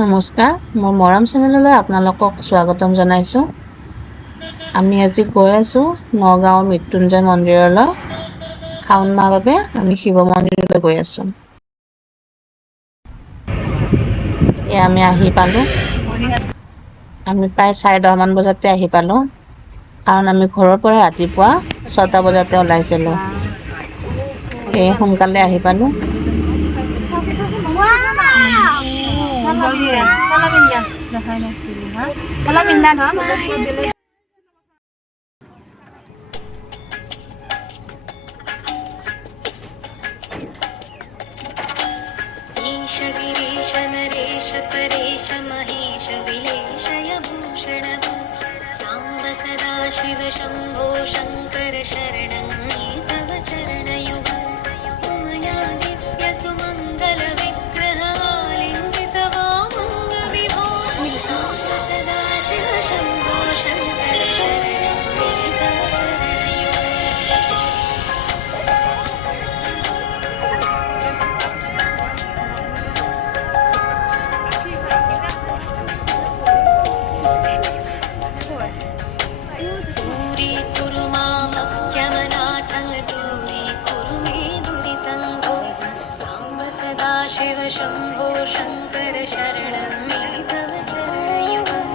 নমস্কাৰ, মোৰ মৰম চেনেললৈ আপোনালোকক স্বাগতম জনাইছোঁ। আমি আজি গৈ আছোঁ নগাঁৱৰ মৃত্যুঞ্জয় মন্দিৰলৈ। শাওণ মাহৰ বাবে আমি শিৱ মন্দিৰলৈ গৈ আছোঁ। এয়া আমি আহি পালোঁ। আমি প্ৰায় 10:30 বজাতে আহি পালোঁ, কাৰণ আমি ঘৰৰ পৰা ৰাতিপুৱা 6টা বজাতে ওলাইছিলোঁ। সেয়ে সোনকালে আহি পালোঁ। ईश गिरीश नरेश परेश महेश विलेशय भूषण साम्ब सदा शिव शम्भो शङ्कर शरणं मे तव चरणयुगम् उमया दिव्य सुमङ्गल विग्रहालिङ्गित वामङ्गविभो साम्ब सदा शिव शम्भो शङ्कर शरणं मे तव चरणयुगम् दूरीकुरु मामख्यमनाथं दूरीकुरु मे दुरितं भो साम्ब सदा शिव शम्भो शङ्कर शरणं मे तव चरणयुगम्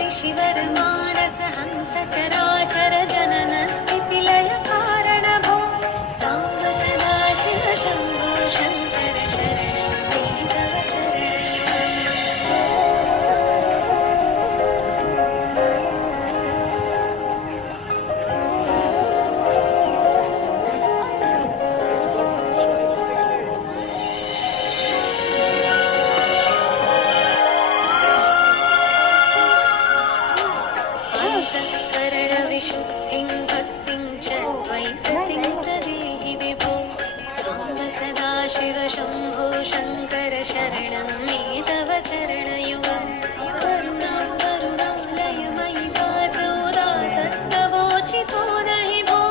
ऋषिवर मानस हंस चराचर जनन स्थितिलय कारण भो साम्ब सदा शिव शम्भो शङ्कर शरणं मे तव चरणयुगम् करणविशुद्धिं भक्तिं च द्वैसतिं प्रदेहि विभो साम्ब सदा शिव शम्भो शङ्कर शरणं मे तव चरणयुगम् करुणालयमयि वासो दासस्तवोचितो नहि भो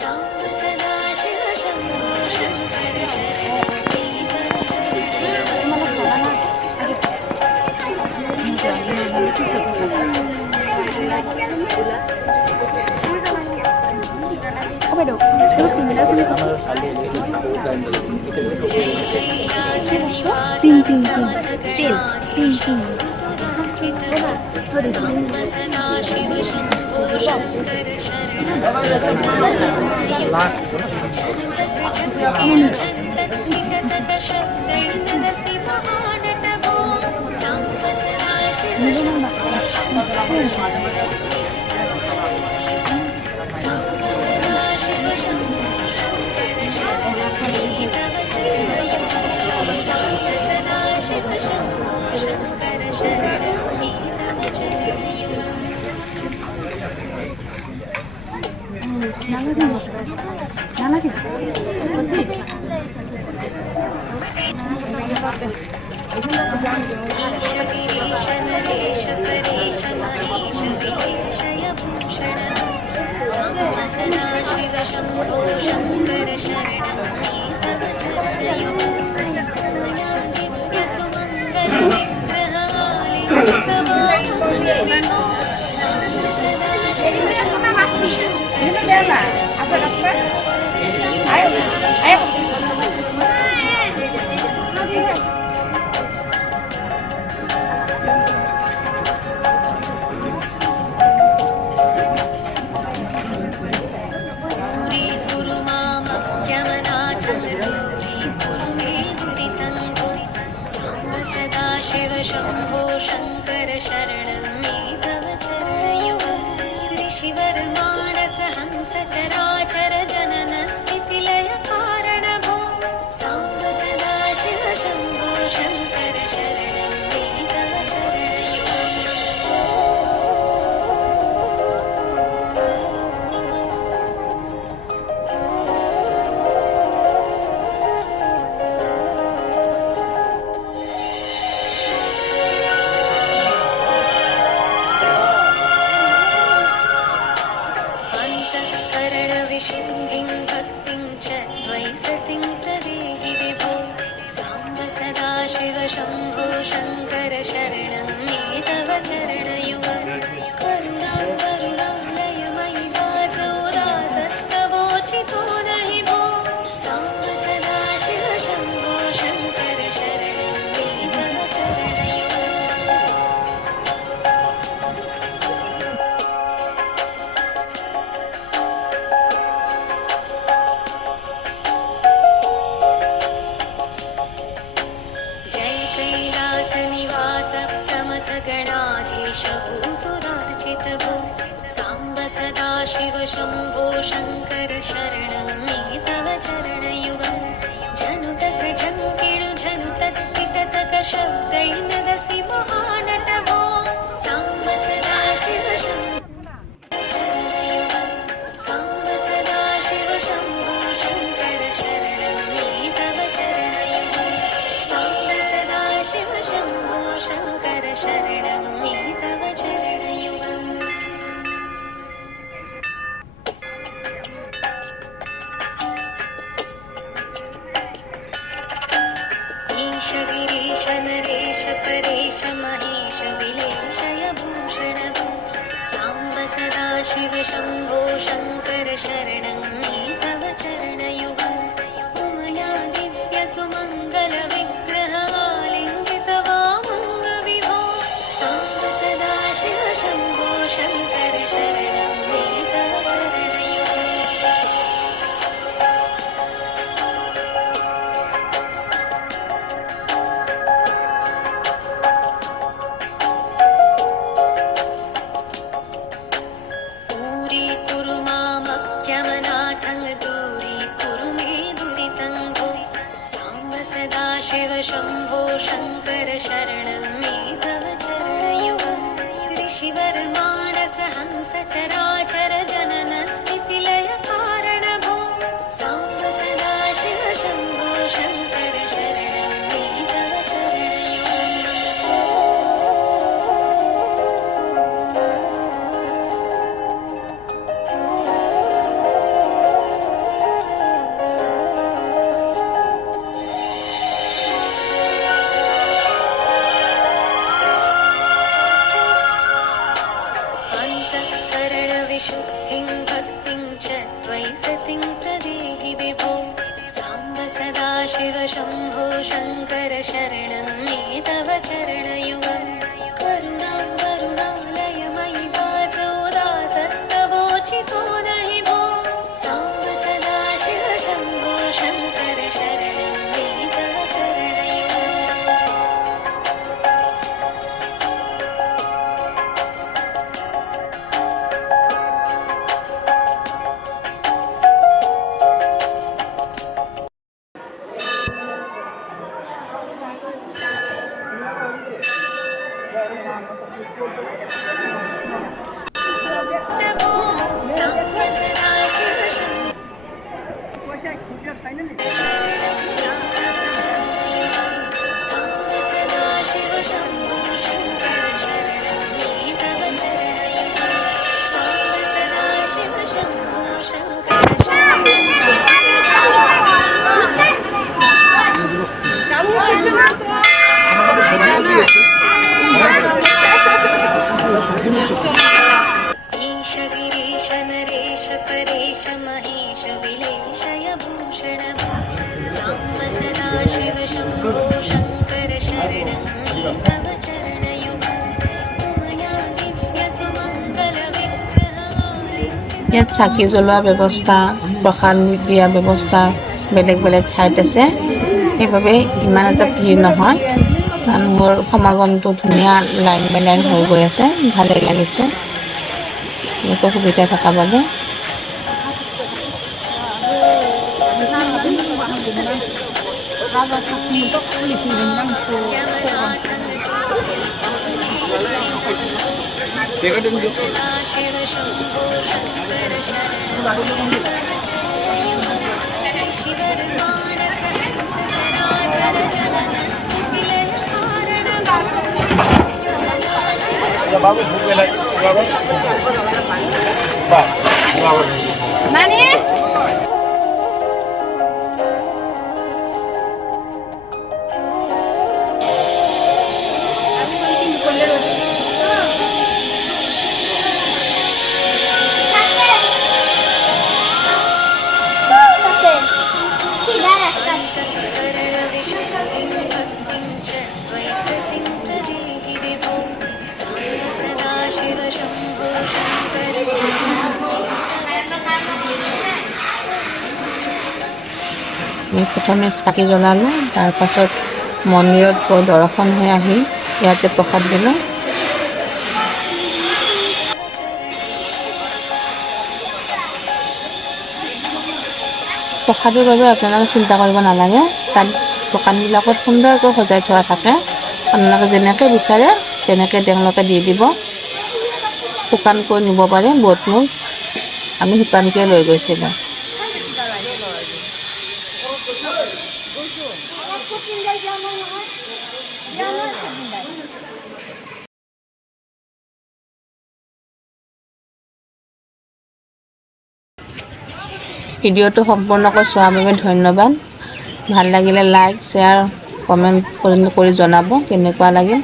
साम्ब सदा शिव शम्भो शङ्कर शरणं मे तव ईश गिरीश नरेश परेश महेश विलेशय भूषण साम्ब सदा शिव शम्भो शङ्कर शरणं मे तव चरणयुगम् मया दिव्य सुमङ्गल विग्रहालिङ्गित वामङ्गविभो साम्ब सदा शिव शम्भो शङ्कर शरणं मे तव चरणयुगम् दूरीकुरु मामख्यमनाथं दूरीकुरु मे दुरितं भो साम्ब सदा शिव शम्भो शङ्कर शरणं मे तव चरणयुगम् ऋषिवर मानस हंस चराचर जनन स्थितिलय कारण भो साम्ब सदा शिव शम्भो शङ्कर शरणं मे तव करणविशुद्धिं भक्तिं च द्वैसतिं प्रदेहि विभो साम्ब सदा शिव शम्भो सदाशिव शम्भो शङ्कर शरणं मे तव चरणयुगं जनुतक जङ्किणु जनुतत्किटतक शब्दैर्नदसि महानटभो साम्ब सदाशिव साम्ब सदाशिव शम्भो शङ्कर शरणं मे तव चरणयुगं साम्ब सदाशिव शम्भो शङ्कर शरणं मे तव चरणयुगम् ईश गिरीश नरेश परेश महेश विलेशय भूषणभो साम्ब सदाशिव शम्भो शङ्कर शरणं मे तव चरणयुगम् उमया दिव्यसुमङ्गलविग्रहमालिङ्गितवामङ्गविभो साम्ब सदाशिव शम्भो शङ्कर शरणं मे तव चरणयुगम् दूरीकुरु मामख्यमनाथं दूरीकुरु मे दुरितं भो साम्ब सदाशिव शम्भो शङ्कर शरणं मे तव चरणयुगं ऋषिवर मानस हंस चराचर जनन स्थितिलय कारणभो साम्ब सदाशिव शम्भो शङ्कर शरणं मे तव चरणयुगम् अन्तःकरणविशुद्धिं भक्तिं च त्वयि सतिं प्रदेहि विभो साम्ब सदाशिव शम्भो शङ्कर शरणं मे तव चरणयुगं करुणां करुणालयमयि दासो दासस्तवोचितो नहि भो साम्ब सदाशिव शम्भो शङ्कर शरणं मे तव चरणयुगम् साम्ब सदाशिव साम्ब सदाशिव शम्भो शङ्कर शरणं मे तव चरणयुगं साम्ब सदाशिव शम्भो शङ्कर शरणं मे ईश गिरीश नरेश परेश महेश विलेशय भूषणभो साम्ब सदाशिव शम्भो शङ्कर शरणं मे तव चरणयुगं उमया दिव्यसुमङ्गलविग्रहमालिङ्गितवामङ्गविभो ইয়াত চাকি জ্বলোৱা ব্যৱস্থা, প্ৰসাদ দিয়া ব্যৱস্থা বেলেগ বেলেগ ঠাইত আছে। সেইবাবে ইমান এটা ভিৰ নহয়। মানুহৰ সমাগমটো ধুনীয়া লাইন বাই লাইন হৈ গৈ আছে, ভালেই লাগিছে এনেকুৱা সুবিধা থকা বাবে। सदाशिव शम्भो शङ्कर शरणं मे तव चरणयुगं ऋषिवर मानस हंस चराचर जनन स्थितिलय कारणभो साम्ब सदाशिव शम्भो अन्तःकरणविशुद्धिं भक्तिं च त्वयि सतिं प्रदेहि विभो साम्ब सदाशिव शम्भो शङ्कर शरणं मे तव আমি প্ৰথমে চাকি জ্বলালোঁ, তাৰপাছত মন্দিৰত গৈ দৰ্শন হৈ আহি ইয়াতে প্ৰসাদ দিলোঁ। প্ৰসাদৰ বাবে আপোনালোকে চিন্তা কৰিব নালাগে। তাত দোকানবিলাকত সুন্দৰকৈ সজাই থোৱা থাকে। আপোনালোকে যেনেকৈ বিচাৰে তেনেকৈ তেওঁলোকে দি দিব। শুকানকৈ নিব পাৰে বুট-মুগ। আমি শুকানকৈ লৈ গৈছিলোঁ। ভিডিঅ'টো সম্পূৰ্ণকৈ চোৱাৰ বাবে ধন্যবাদ। ভাল লাগিলে লাইক, শ্বেয়াৰ, কমেণ্ট কৰি জনাব কেনেকুৱা লাগিল।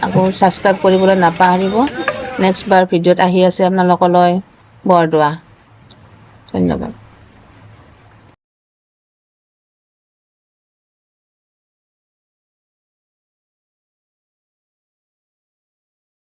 আকৌ ছাবস্ক্ৰাইব কৰিবলৈ নাপাহৰিব। নেক্সট বাৰ ভিডিঅ'ত আহি আছে আপোনালোকলৈ বৰদোৱা। ধন্যবাদ।